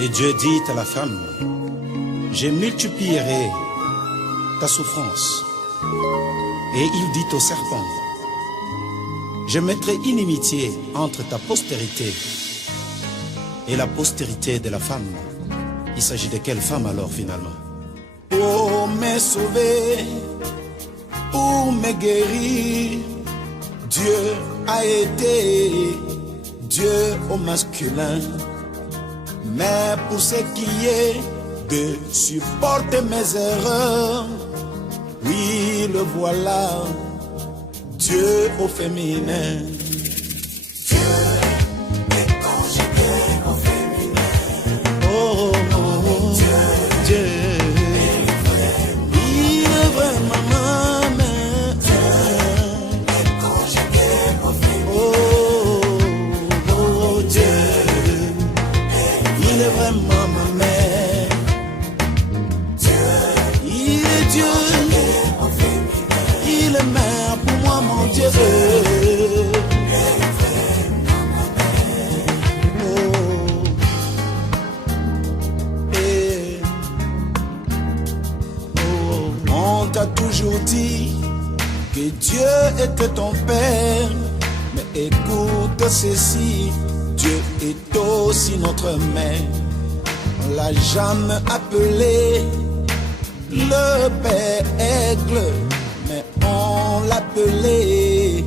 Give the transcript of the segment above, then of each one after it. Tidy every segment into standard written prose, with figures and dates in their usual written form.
Et Dieu dit à la femme, je multiplierai ta souffrance. Et il dit au serpent, je mettrai inimitié entre ta postérité et la postérité de la femme. Il s'agit de quelle femme alors finalement? Pour me sauver, pour me guérir, Dieu a été Dieu au masculin. Mais pour ce qui est de supporter mes erreurs, oui, le voilà, Dieu au féminin. Dieu est conjugué au féminin. Oh, oh, oh, Dieu, il est vraiment maman. Dieu est conjugué au féminin. Oh, oh, Dieu, il est vraiment ma mère. Il est Dieu, il est mère pour moi, mon Dieu. On t'a toujours dit que Dieu était ton père, mais écoute ceci, Dieu est aussi notre mère. On l'a jamais appelé le père aigle, mais on l'appelait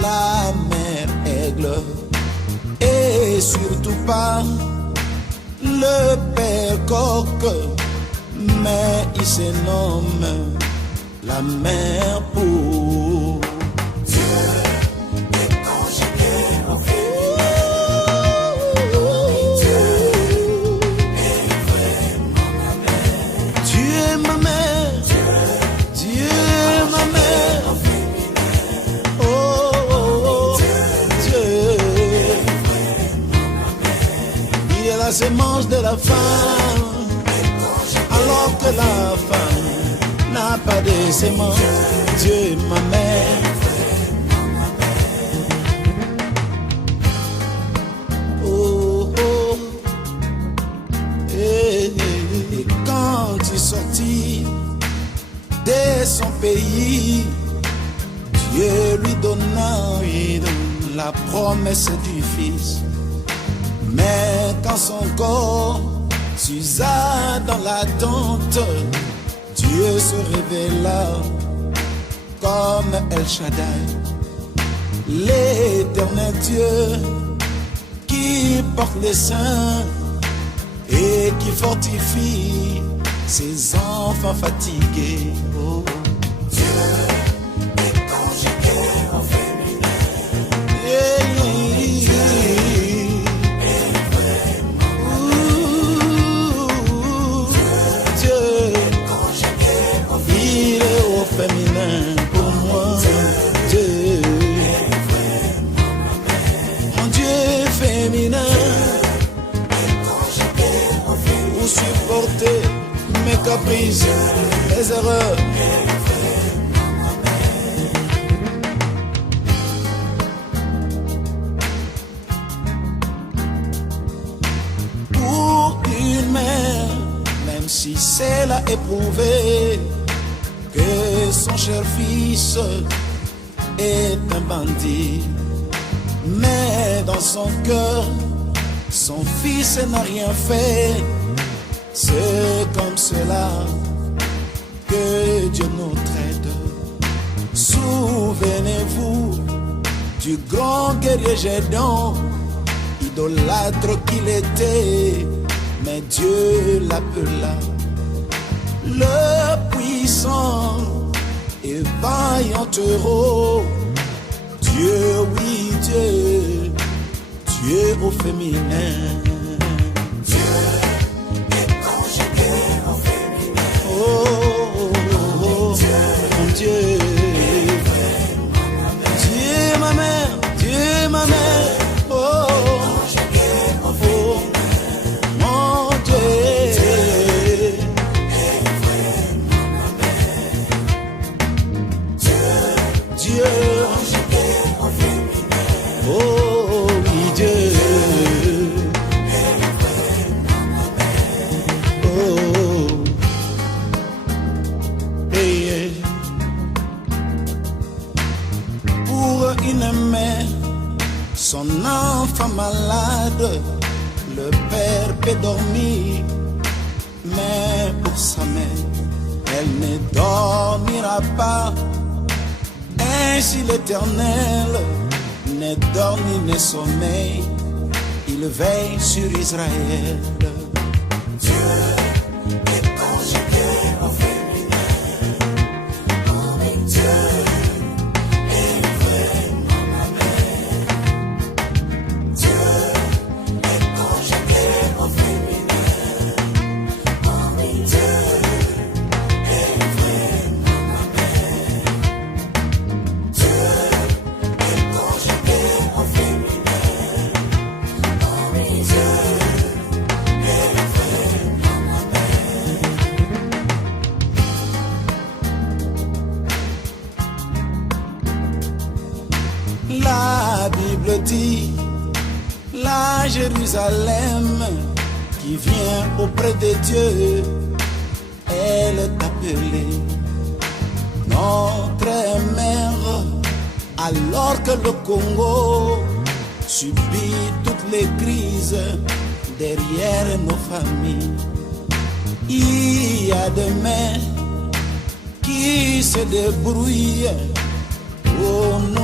la mère aigle. Et surtout pas le père coq, mais il se nomme la mère pour. Dieu est conjugué au féminin. Dieu est vraiment ma mère. Dieu est ma mère. Dieu est ma mère. Au féminin. Oh, oh, oh. Dieu est vraiment ma mère. Il est la sémence de la femme, alors que la femme n'a pas de sémence. Dieu est ma mère. Oh, oh. Et quand il sortit de son pays, Dieu lui donna la promesse du Fils. Mais quand son corps s'usa dans la tente, Dieu se révéla comme El Shaddai, l'éternel Dieu qui porte les saints et qui fortifie ses enfants fatigués. Oh. Dieu est conjugué au féminin. Il est au féminin pour moi. Dieu, mon Dieu féminin, pour supporter mes caprices, mes erreurs. Pour une mère, même si c'est l'a éprouvé, que son cher fils est un bandit, mais dans son cœur, son fils n'a rien fait. C'est comme cela que Dieu nous traite. Souvenez-vous du grand guerrier Gédéon, idolâtre qu'il était, mais Dieu l'appela le puissant et vaillant héros. Dieu, oui, Dieu, Dieu au féminin. Dieu est conjugué au féminin. Oh, oh, oh, oh. Mon Dieu, Dieu ma mère, Dieu ma mère. Oh, Conjugué au féminin. mon Dieu. Dieu, Conjugué au féminin. oh oui Dieu, une mère, son enfant malade, le père peut dormir, mais pour sa mère, elle ne dormira pas. Ainsi l'Éternel ne dort ni ne sommeille, il veille sur Israël. Dieu est conjugué au féminin. Oh mais Dieu est vraiment ma mère. Dieu est conjugué au féminin. Oh mais Dieu est vraiment ma mère. Dieu est conjugué au féminin. Oh mais Dieu. La Bible dit, la Jérusalem qui vient auprès de Dieu, elle est appelée notre mère, alors que le Congo subit toutes les crises derrière nos familles. Il y a des mères qui se débrouillent pour nous